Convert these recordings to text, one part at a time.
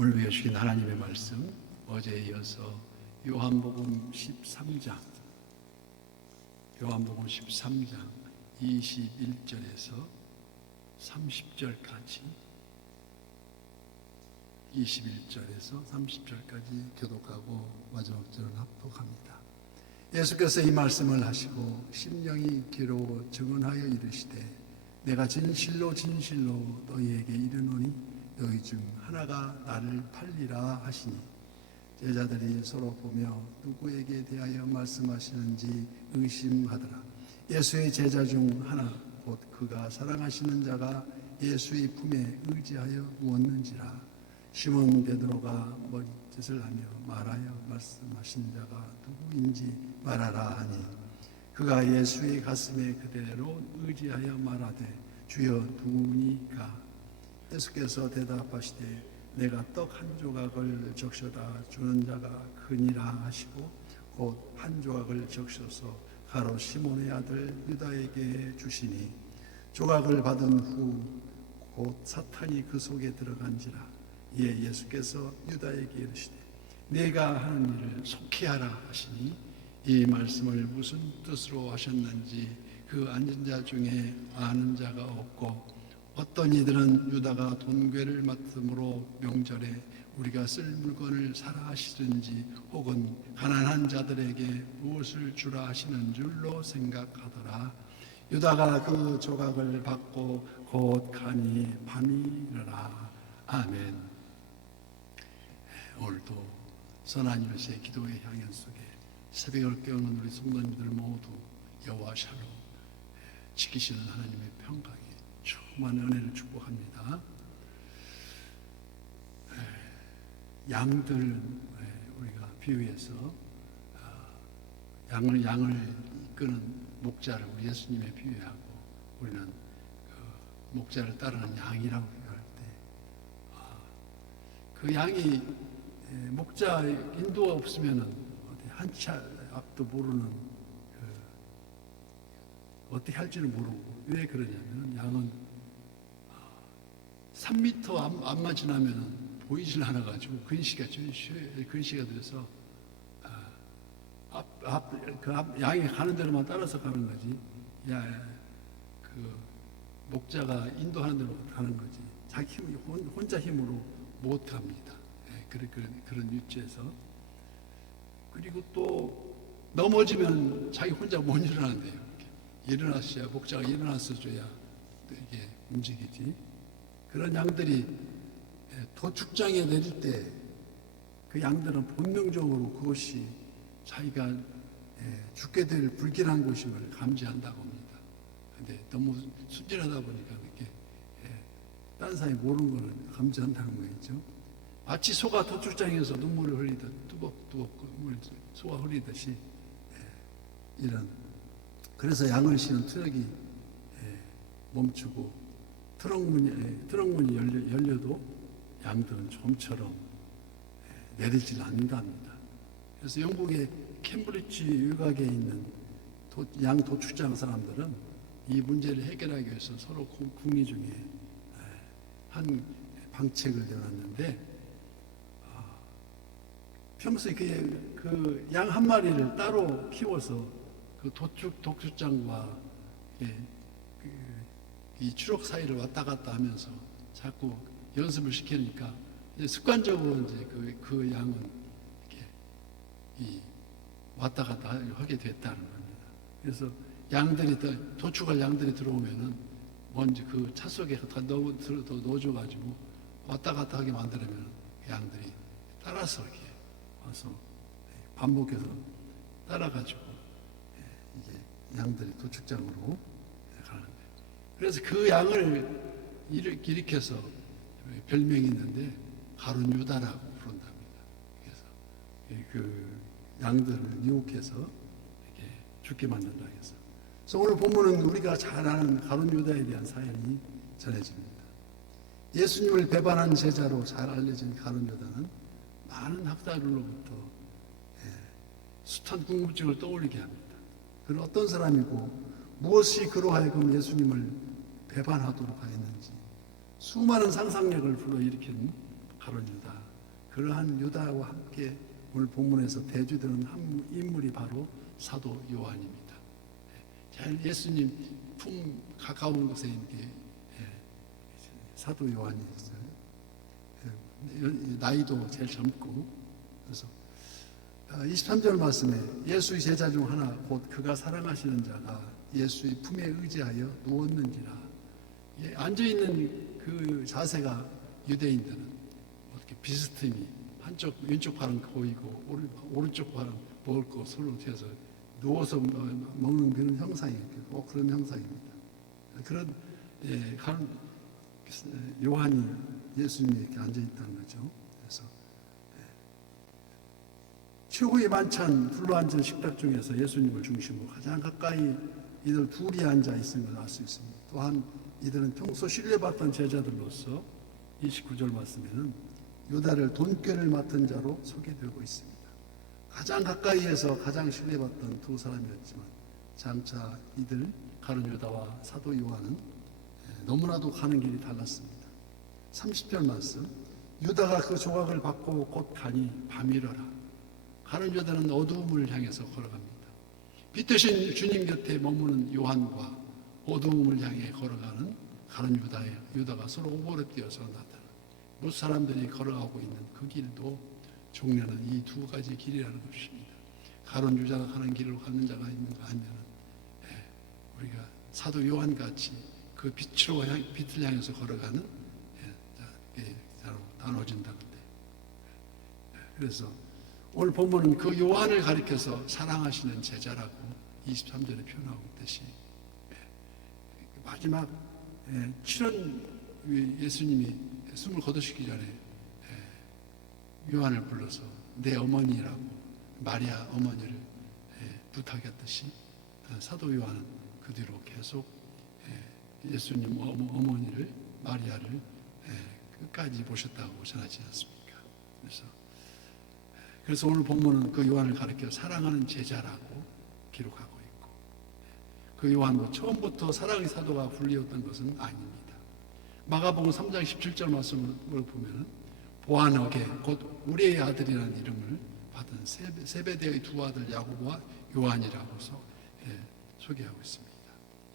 오늘 배우신 하나님의 말씀, 어제에 이어서 요한복음 13장 21절에서 30절까지 21절에서 30절까지 교독하고 마지막 절을 합독합니다. 예수께서 이 말씀을 하시고 심령이 괴로워 증언하여 이르시되 내가 진실로 진실로 너희에게 이르노니 너희 중 하나가 나를 팔리라 하시니 제자들이 서로 보며 누구에게 대하여 말씀하시는지 의심하더라. 예수의 제자 중 하나 곧 그가 사랑하시는 자가 예수의 품에 의지하여 누웠는지라. 시몬 베드로가 머리짓을 하며 말하여 말씀하신 자가 누구인지 말하라 하니 그가 예수의 가슴에 그대로 의지하여 말하되 주여 누구니까? 예수께서 대답하시되 내가 떡 한 조각을 적셔다 주는 자가 그니라 하시고 곧 한 조각을 적셔서 가롯 시몬의 아들 유다에게 주시니 조각을 받은 후 곧 사탄이 그 속에 들어간지라. 이에 예수께서 유다에게 이르시되 내가 하는 일을 속히 하라 하시니 이 말씀을 무슨 뜻으로 하셨는지 그 앉은 자 중에 아는 자가 없고 어떤 이들은 유다가 돈괴를 맡음으로 명절에 우리가 쓸 물건을 사라 하시든지 혹은 가난한 자들에게 무엇을 주라 하시는 줄로 생각하더라. 유다가 그 조각을 받고 곧 가니 밤이 이르라. 아멘. 오늘도 선한 이웃의 기도의 향연 속에 새벽을 깨우는 우리 성도님들 모두 여호와 샬롬 지키시는 하나님의 평강에 충만한 은혜를 축복합니다. 양들 우리가 비유해서 양을 이끄는 목자를 우리 예수님에 비유하고 우리는 그 목자를 따르는 양이라고 비유할 때 그 양이 목자 인도가 없으면은 한 치 앞도 모르는 어떻게 할지를 모르고 왜 그러냐면 양은 3m 앞만 지나면 보이질 않아가지고 근시가 돼서 양이 가는 대로만 따라서 가는 거지. 그 목자가 인도하는 대로 가는 거지. 자기 혼자 힘으로 못 갑니다. 그런 위치에서 그리고 또 넘어지면 자기 혼자 못 일어난대요. 일어났어야 목자가 일어났어줘야 이게 움직이지. 그런 양들이 도축장에 내릴 때 그 양들은 본능적으로 그것이 자기가 죽게 될 불길한 곳임을 감지한다고 합니다. 근데 너무 순진하다 보니까 이렇게 딴 사람이 모르는 거는 감지한다는 거겠죠. 마치 소가 도축장에서 눈물을 흘리듯 뚜벅뚜벅 소가 흘리듯이 이런 그래서 양을 실은 트럭이 멈추고 트럭 문이 열려도 양들은 좀처럼 내리질 않는답니다. 그래서 영국의 캠브리지 유학에 있는 양 도축장 사람들은 이 문제를 해결하기 위해서 서로 궁리 중에 한 방책을 내놨는데 평소에 그 양 한 마리를 따로 키워서 그 도축장과 이 추록 사이를 왔다 갔다 하면서 자꾸 연습을 시키니까 이제 습관적으로 이제 그 양은 이렇게 왔다 갔다 하게 됐다는 겁니다. 그래서 도축할 양들이 들어오면은 먼저 그 차 속에 다 넣어줘가지고 왔다 갔다 하게 만들면 양들이 따라서 이렇게 와서 반복해서 따라가지고 이제 양들이 도축장으로 가는데 그래서 그 양을 일으켜서 별명이 있는데 가룟 유다라고 부른답니다. 그래서 그 양들을 유혹해서 이렇게 죽게 만든다 해서. 그래서 오늘 본문은 우리가 잘 아는 가룟 유다에 대한 사연이 전해집니다. 예수님을 배반한 제자로 잘 알려진 가룟 유다는 많은 학자들로부터 숱한 궁금증을 떠올리게 합니다. 그는 어떤 사람이고 무엇이 그로 하여금 예수님을 배반하도록 하였는지 수많은 상상력을 불러일으키는 가룟 유다. 그러한 유다와 함께 오늘 본문에서 대주되는 한 인물이 바로 사도 요한입니다. 제일 예수님 품 가까운 곳에 있는 게 사도 요한이었어요. 나이도 제일 젊고. 그래서 23절 말씀에 예수의 제자 중 하나 곧 그가 사랑하시는 자가 예수의 품에 의지하여 누웠는지라. 앉아있는 그 자세가 유대인들은 어떻게 비스듬히 한쪽 왼쪽 발은 보이고 오른쪽 발은 먹을 거 서로 튀어서 누워서 먹는 그런 형상이에요. 그런 형상입니다. 그런 요한이 예수님이 이렇게 앉아있다는 거죠. 그래서 최후의 만찬 둘러앉은 식탁 중에서 예수님을 중심으로 가장 가까이 이들 둘이 앉아 있는 걸 알 수 있습니다. 또한 이들은 평소 신뢰받던 제자들로서 29절 말씀에는 유다를 돈꾀를 맡은 자로 소개되고 있습니다. 가장 가까이에서 가장 신뢰받던 두 사람이었지만 장차 이들 가룟 유다와 사도 요한은 너무나도 가는 길이 달랐습니다. 30절 말씀, 유다가 그 조각을 받고 곧 가니 밤이러라. 가룟 유다는 어두움을 향해서 걸어갑니다. 빛 대신 주님 곁에 머무는 요한과 어두움을 향해 걸어가는 가룟 유다가 서로 오버랩 되어서 나타나는, 몇 사람들이 걸어가고 있는 그 길도 종려는 이 두 가지 길이라는 것입니다. 가룟 유다가 가는 길로 가는 자가 있는가 하면 우리가 사도 요한같이 그 빛을 향해서 걸어가는 나눠진다는데, 그래서 오늘 본문은 그 요한을 가리켜서 사랑하시는 제자라고 23절에 표현하고 있듯이 마지막 출현 예수님이 숨을 거두시기 전에 요한을 불러서 내 어머니라고 마리아 어머니를 부탁했듯이 사도 요한은 그 뒤로 계속 예수님 어머니를 마리아를 끝까지 보셨다고 전하지 않습니까? 그래서 오늘 본문은 그 요한을 가리켜 사랑하는 제자라고 기록하고 있고, 그 요한도 처음부터 사랑의 사도가 불리웠던 것은 아닙니다. 마가복음 3장 17절 말씀을 보면 보아너게 곧 우리의 아들이라는 이름을 받은 세베대의 두 아들 야고보와 요한이라고서 소개하고 있습니다.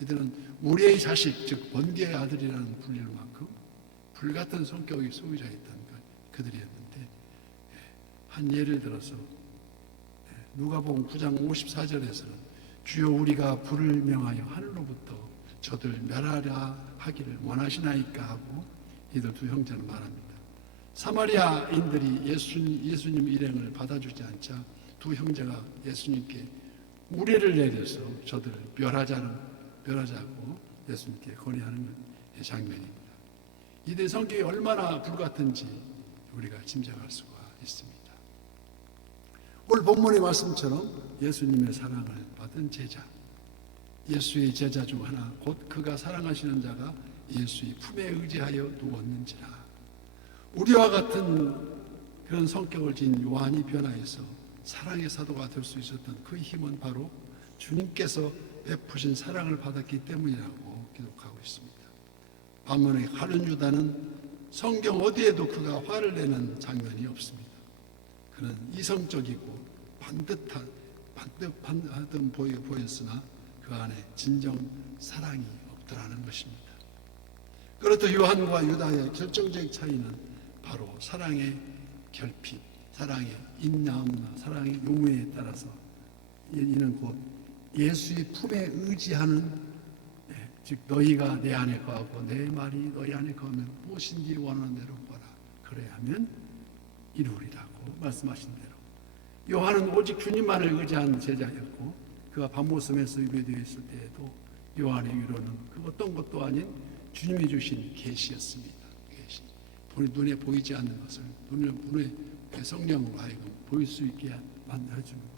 이들은 우리의 자식, 즉 번개의 아들이라는 불릴 만큼 불같은 성격의 소유자였던 그들이었는데, 한 예를 들어서 누가복음 9장 54절에서는 주여 우리가 불을 명하여 하늘로부터 저들 멸하라 하기를 원하시나이까 하고 이들 두 형제는 말합니다. 사마리아인들이 예수님 일행을 받아주지 않자 두 형제가 예수님께 우레를 내려서 저들을 멸하자고 예수님께 건의하는 장면입니다. 이들의 성격이 얼마나 불같은지 우리가 짐작할 수가 있습니다. 오늘 본문의 말씀처럼 예수님의 사랑을 받은 제자, 예수의 제자 중 하나 곧 그가 사랑하시는 자가 예수의 품에 의지하여 누웠는지라. 우리와 같은 그런 성격을 지닌 요한이 변화해서 사랑의 사도가 될 수 있었던 그 힘은 바로 주님께서 베푸신 사랑을 받았기 때문이라고 기록하고 있습니다. 반면에 가룟 유다는 성경 어디에도 그가 화를 내는 장면이 없습니다. 그는 이성적이고 반듯한 보였으나 그 안에 진정 사랑이 없더라는 것입니다. 그렇듯 요한과 유다의 결정적 차이는 바로 사랑의 결핍, 사랑의 있나 없나, 사랑의 용의에 따라서 이는 곧 예수의 품에 의지하는, 즉 너희가 내 안에 거하고 내 말이 너희 안에 거하면 무엇인지 원하는 대로 구하라. 그래야 하면 이루리라고 말씀하신 대로 요한은 오직 주님만을 의지한 제자였고, 그가 밤모섬에서 유배되어 있을 때에도 요한의 위로는 그 어떤 것도 아닌 주님이 주신 계시였습니다. 계시. 눈에 보이지 않는 것을 눈에 성령으로 하여금 보일 수 있게 만들어주는 것.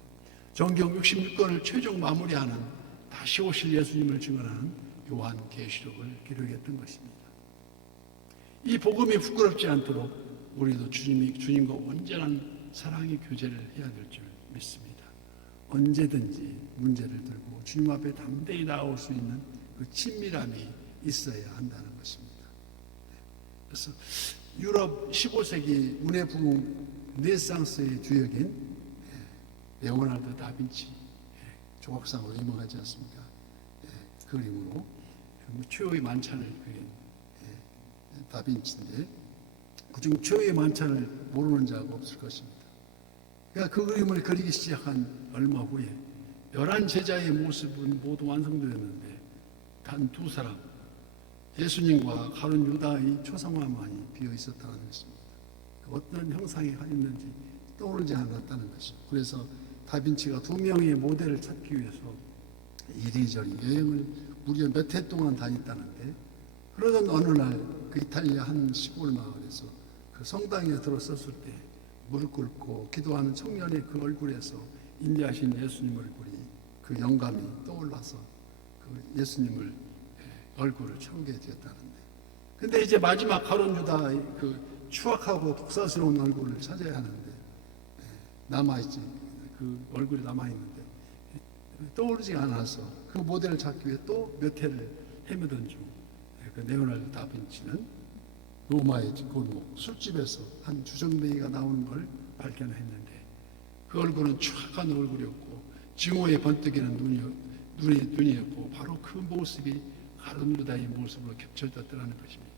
정경 66권을 최종 마무리하는 다시 오실 예수님을 증언하는 요한 계시록을 기록했던 것입니다. 이 복음이 부끄럽지 않도록 우리도 주님과 온전한 사랑의 교제를 해야 될 줄 믿습니다. 언제든지 문제를 들고 주님 앞에 담대히 나올 수 있는 그 친밀함이 있어야 한다는 것입니다. 그래서 유럽 15세기 문예 부흥 르네상스의 주역인 레오나르도 다빈치, 조각상으로 유명하지 않습니까? 그림으로 최후의 만찬을 그린 다빈치인데, 그중 최후의 만찬을 모르는 자가 없을 것입니다. 그러니까 그 그림을 그리기 시작한 얼마 후에 11제자의 모습은 모두 완성되었는데 단 두 사람, 예수님과 가룟 유다의 초상화만이 비어 있었다는 것입니다. 어떤 형상이 있는지 떠오르지 않았다는 것이죠. 그래서 다빈치가 두 명의 모델을 찾기 위해서 이리저리 여행을 무려 몇 해 동안 다녔다는데, 그러던 어느 날 그 이탈리아 한 시골 마을에서 그 성당에 들어섰을 때 무릎 꿇고 기도하는 청년의 그 얼굴에서 인자하신 예수님 얼굴이, 그 영감이 떠올라서 그 예수님을 얼굴을 참게 되었다는데, 근데 이제 마지막 가룟 유다의 그 추악하고 독사스러운 얼굴을 찾아야 하는데 남아있지, 그 얼굴이 남아있는데 떠오르지 않아서 그 모델을 찾기 위해 또 몇 해를 헤매던 중 그 레오나르도 다빈치는 로마의 뒷골목 술집에서 한 주정뱅이가 나오는 걸 발견했는데, 그 얼굴은 추악한 얼굴이었고 증오에 번뜩이는 눈이었고 바로 그 모습이 가룟 유다의 모습으로 겹쳐졌더라는 것입니다.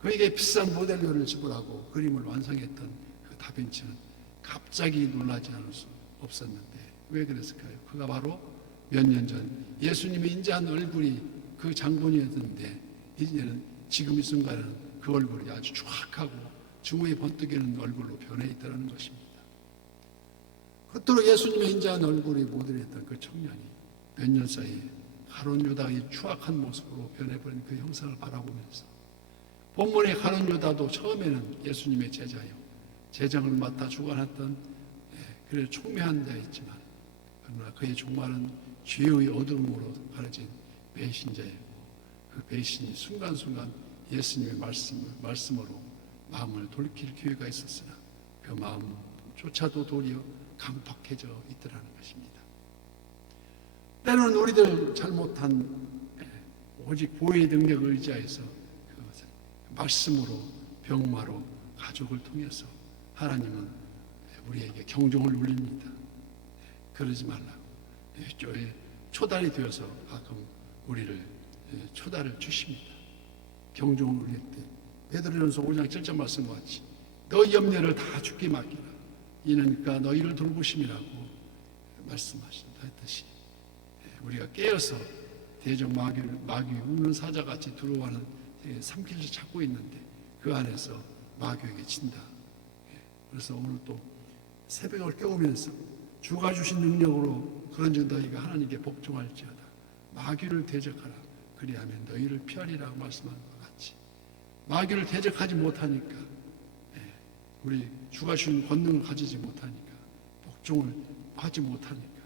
그에게 비싼 모델료를 지불하고 그림을 완성했던 그 다빈치는 갑자기 놀라지 않을 수 없었는데, 왜 그랬을까요? 그가 바로 몇 년 전 예수님의 인자한 얼굴이 그 장본이었는데, 이제는 지금 이 순간은 그 얼굴이 아주 추악하고 증오에 번뜩이는 얼굴로 변해 있다는 것입니다. 그토록 예수님의 인자한 얼굴이 모델했던 그 청년이 몇 년 사이에 가룟 유다의 추악한 모습으로 변해버린 그 형상을 바라보면서, 본문의 가룟 유다도 처음에는 예수님의 제자요, 제장을 맡아 주관했던 그래 총명한 자였지만, 그러나 그의 종말은 죄의 어둠으로 가려진 배신자였고, 그 배신이 순간순간 예수님의 말씀으로 마음을 돌이킬 기회가 있었으나 그 마음조차도 도리어 강팍해져 있더라는 것입니다. 때로는 우리들 잘못한 오직 보혜의 능력을 의지하여서 그 말씀으로, 병마로, 가족을 통해서 하나님은 우리에게 경종을 울립니다. 그러지 말라고. 초달이 되어서 가끔 우리를 초달을 주십니다. 경종을 울릴 때 베드로전서 5장 7절 말씀과 같이 너희 염려를 다 주께 맡기라. 이는 그가 너희를 돌보심이라고 말씀하신다 했듯이, 우리가 깨어서 대적 마귀 우는 사자같이 들어와는 삼킬을 찾고 있는데 그 안에서 마귀에게 진다. 그래서 오늘 또 새벽을 깨우면서 주가 주신 능력으로 그런즉 너희가 하나님께 복종할지어다. 마귀를 대적하라. 그리하면 너희를 피하리라고 말씀한 것 같이, 마귀를 대적하지 못하니까, 우리 주가 주신 권능을 가지지 못하니까, 복종을 하지 못하니까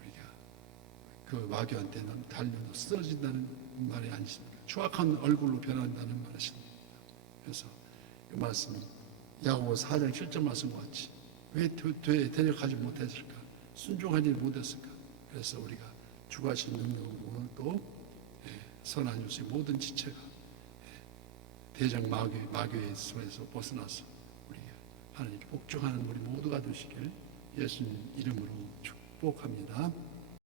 우리가 그 마귀한테는 달려 쓰러진다는 말이 아니십니까? 추악한 얼굴로 변한다는 말이십니다. 그래서 그 말씀이 야고보 4장 7절 말씀과 같이 왜 대적하지 못했을까? 순종하지 못했을까? 그래서 우리가 주가 주신 능력으로 또 선한 요소의 모든 지체가 대적 마귀의 손에서 벗어나서 우리 하나님께 복종하는 우리 모두가 되시길 예수님 이름으로 축복합니다.